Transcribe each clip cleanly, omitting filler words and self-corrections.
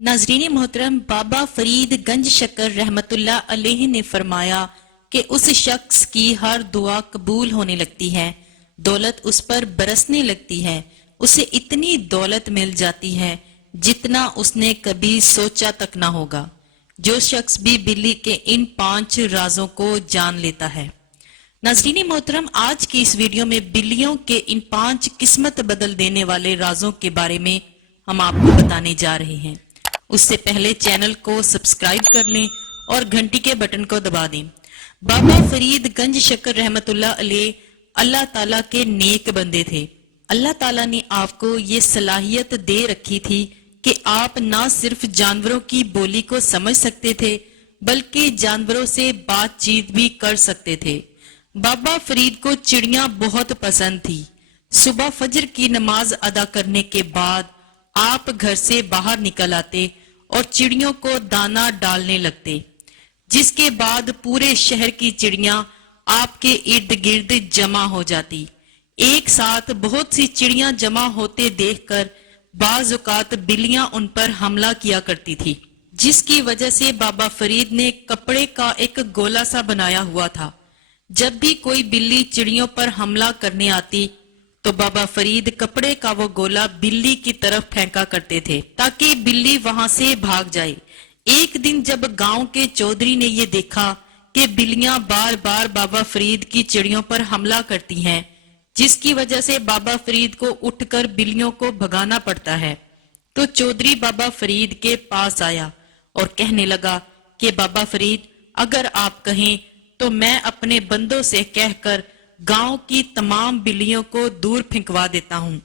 नाजरीन मोहतरम, बाबा फरीद गंज शक्कर रहमतुल्लाह अलैहि ने फरमाया कि उस शख्स की हर दुआ कबूल होने लगती है, दौलत उस पर बरसने लगती है, उसे इतनी दौलत मिल जाती है जितना उसने कभी सोचा तक ना होगा। जो शख्स भी बिल्ली के इन 5 राजों को जान लेता है। नाज़रीन मोहतरम, आज की इस वीडियो में बिल्लियों के इन 5 किस्मत बदल देने वाले राजों के बारे में हम आपको बताने जा रहे हैं। उससे पहले चैनल को सब्सक्राइब कर लें और घंटी के बटन को दबा दें। बाबा फरीद गंज शक्कर रहमतुल्लाह अलैह अल्लाह ताला के नेक बंदे थे। अल्लाह ताला ने आपको ये सलाहियत दे रखी थी कि आप ना सिर्फ जानवरों की बोली को समझ सकते थे बल्कि जानवरों से बातचीत भी कर सकते थे। बाबा फरीद को चिड़ियां बहुत पसंद थी। सुबह फजर की नमाज अदा करने के बाद आप घर से बाहर निकल आते और चिड़ियों को दाना डालने लगते, जिसके बाद पूरे शहर की चिड़ियां आपके इर्द गिर्द जमा हो जाती। एक साथ बहुत सी चिड़ियां जमा होते देखकर बाज औकात बिल्लियां उन पर हमला किया करती थी, जिसकी वजह से बाबा फरीद ने कपड़े का एक गोला सा बनाया हुआ था। जब भी कोई बिल्ली चिड़ियों पर हमला करने आती तो बाबा फरीद कपड़े का वो गोला बिल्ली की तरफ फेंका करते थे ताकि बिल्ली वहां से भाग जाए। एक दिन जब गांव के चौधरी ने ये देखा कि बिल्लियां बार बार बाबा फरीद की चिड़ियों पर हमला करती हैं, जिसकी वजह से बाबा फरीद को उठकर बिल्लियों को भगाना पड़ता है, तो चौधरी बाबा फरीद के पास आया और कहने लगा कि बाबा फरीद, अगर आप कहें तो मैं अपने बंदों से कहकर गांव की तमाम बिल्लियों को दूर फेंकवा देता हूं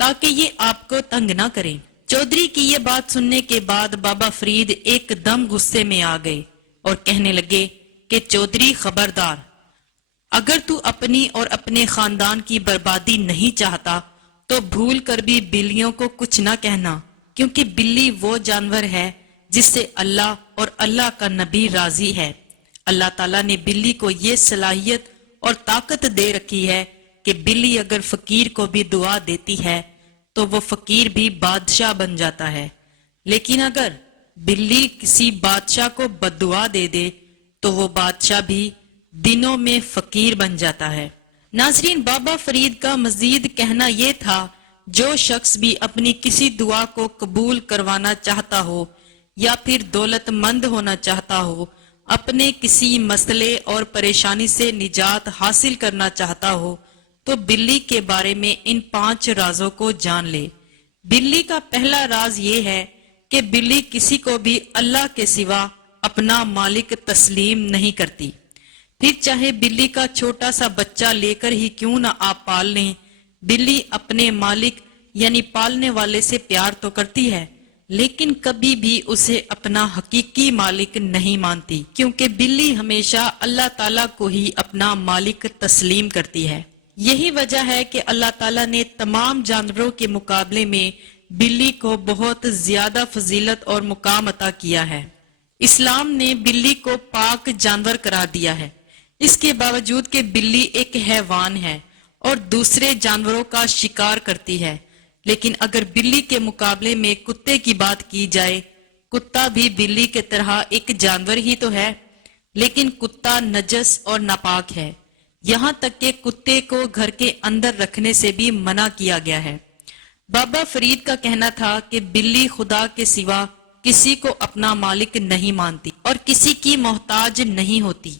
ताकि ये आपको तंग ना करें। चौधरी की ये बात सुनने के बाद बाबा फरीद एकदम गुस्से में आ गए और कहने लगे कि चौधरी खबरदार, अगर तू अपनी और अपने खानदान की बर्बादी नहीं चाहता तो भूल कर भी बिल्लियों को कुछ ना कहना, क्योंकि बिल्ली वो जानवर है जिससे अल्लाह और अल्लाह का नबी राजी है। अल्लाह ताला ने बिल्ली को ये सलाहियत और ताकत दे रखी है कि बिल्ली अगर फकीर को भी दुआ देती है तो वो फकीर भी बादशाह बन जाता है, लेकिन अगर बिल्ली किसी बादशाह को बद्दुआ दे दे तो वो बादशाह भी दिनों में फकीर बन जाता है। नाजरीन, बाबा फरीद का मजीद कहना यह था, जो शख्स भी अपनी किसी दुआ को कबूल करवाना चाहता हो या फिर दौलतमंद होना चाहता हो, अपने किसी मसले और परेशानी से निजात हासिल करना चाहता हो, तो बिल्ली के बारे में इन 5 राजों को जान ले। बिल्ली का पहला राज ये है कि बिल्ली किसी को भी अल्लाह के सिवा अपना मालिक तस्लीम नहीं करती। फिर चाहे बिल्ली का छोटा सा बच्चा लेकर ही क्यों ना आप पाल लें, बिल्ली अपने मालिक यानी पालने वाले से प्यार तो करती है, लेकिन कभी भी उसे अपना हकीकी मालिक नहीं मानती, क्योंकि बिल्ली हमेशा अल्लाह ताला को ही अपना मालिक तस्लीम करती है। यही वजह है कि अल्लाह ताला ने तमाम जानवरों के मुकाबले में बिल्ली को बहुत ज्यादा फजीलत और मुकाम अता किया है। इस्लाम ने बिल्ली को पाक जानवर करार दिया है। इसके बावजूद कि बिल्ली एक हैवान है और दूसरे जानवरों का शिकार करती है, लेकिन अगर बिल्ली के मुकाबले में कुत्ते की बात की जाए, कुत्ता भी बिल्ली के तरह एक जानवर ही तो है, लेकिन कुत्ता नजस और नापाक है। यहाँ तक कि कुत्ते को घर के अंदर रखने से भी मना किया गया है। बाबा फरीद का कहना था कि बिल्ली खुदा के सिवा किसी को अपना मालिक नहीं मानती और किसी की मोहताज नहीं होती।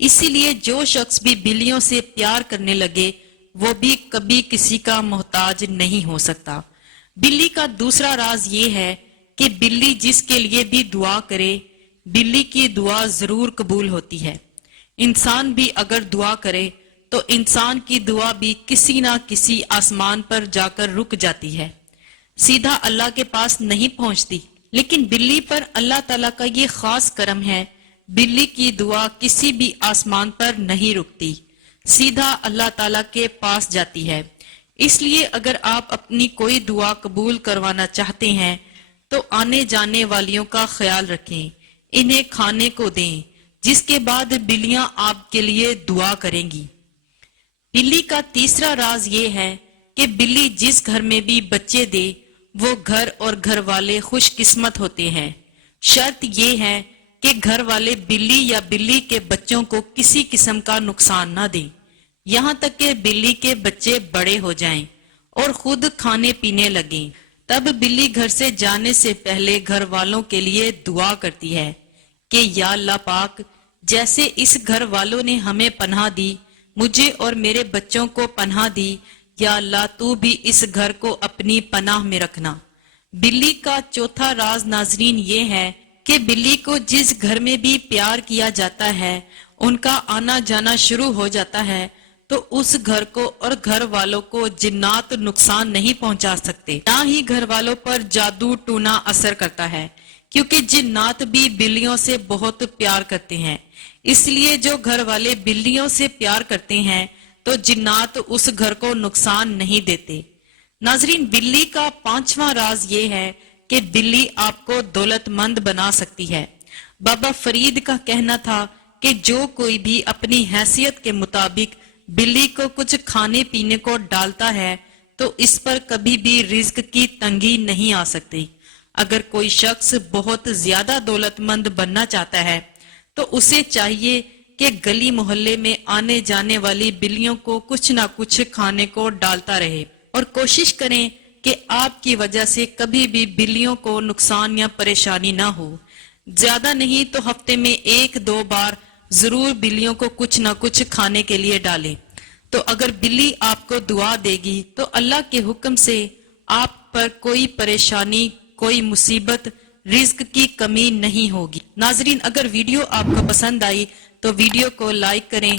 इसीलिए जो शख्स भी बिल्लियों से प्यार करने लगे वो भी कभी किसी का मोहताज नहीं हो सकता। बिल्ली का दूसरा राज ये है कि बिल्ली जिसके लिए भी दुआ करे, बिल्ली की दुआ जरूर कबूल होती है। इंसान भी अगर दुआ करे तो इंसान की दुआ भी किसी ना किसी आसमान पर जाकर रुक जाती है, सीधा अल्लाह के पास नहीं पहुंचती। लेकिन बिल्ली पर अल्लाह ताला का ये खास करम है, बिल्ली की दुआ किसी भी आसमान पर नहीं रुकती, सीधा अल्लाह ताला के पास जाती है। इसलिए अगर आप अपनी कोई दुआ कबूल करवाना चाहते हैं तो आने जाने वालियों का ख्याल रखें, इन्हें खाने को दें, जिसके बाद बिल्लियां आपके लिए दुआ करेंगी। बिल्ली का तीसरा राज ये है कि बिल्ली जिस घर में भी बच्चे दे वो घर और घर वाले खुशकिस्मत होते हैं। शर्त ये है कि घर वाले बिल्ली या बिल्ली के बच्चों को किसी किस्म का नुकसान ना दें, यहाँ तक कि बिल्ली के बच्चे बड़े हो जाएं और खुद खाने पीने लगें। तब बिल्ली घर से जाने से पहले घर वालों के लिए दुआ करती है कि या अल्लाह पाक, जैसे इस घर वालों ने हमें पनाह दी, मुझे और मेरे बच्चों को पनाह दी, या अल्लाह तू भी इस घर को अपनी पनाह में रखना। बिल्ली का चौथा राज नाजरीन ये है कि बिल्ली को जिस घर में भी प्यार किया जाता है, उनका आना जाना शुरू हो जाता है, तो उस घर को और घर वालों को जिन्नात नुकसान नहीं पहुंचा सकते, ना ही घर वालों पर जादू टूना असर करता है, क्योंकि जिन्नात भी बिल्लियों से बहुत प्यार करते हैं। इसलिए जो घर वाले बिल्लियों से प्यार करते हैं तो जिन्नात उस घर को नुकसान नहीं देते। नाजरीन, बिल्ली का पांचवा राज ये है कि बिल्ली आपको दौलतमंद बना सकती है। बाबा फरीद का कहना था कि जो कोई भी अपनी हैसियत के मुताबिक बिल्ली को कुछ खाने पीने को डालता है तो इस पर कभी भी रिज्क की तंगी नहीं आ सकती। अगर कोई शख्स बहुत ज्यादा दौलतमंद बनना चाहता है तो उसे चाहिए कि गली मोहल्ले में आने जाने वाली बिल्लियों को कुछ ना कुछ खाने को डालता रहे और कोशिश करें कि आपकी वजह से कभी भी बिल्लियों को नुकसान या परेशानी ना हो। ज्यादा नहीं तो हफ्ते में 1-2 बार जरूर बिल्लियों को कुछ ना कुछ खाने के लिए डालें। तो अगर बिल्ली आपको दुआ देगी तो अल्लाह के हुक्म से आप पर कोई परेशानी, कोई मुसीबत, रिज्क की कमी नहीं होगी। नाजरीन, अगर वीडियो आपको पसंद आई तो वीडियो को लाइक करें,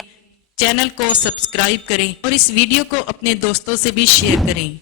चैनल को सब्सक्राइब करें और इस वीडियो को अपने दोस्तों से भी शेयर करें।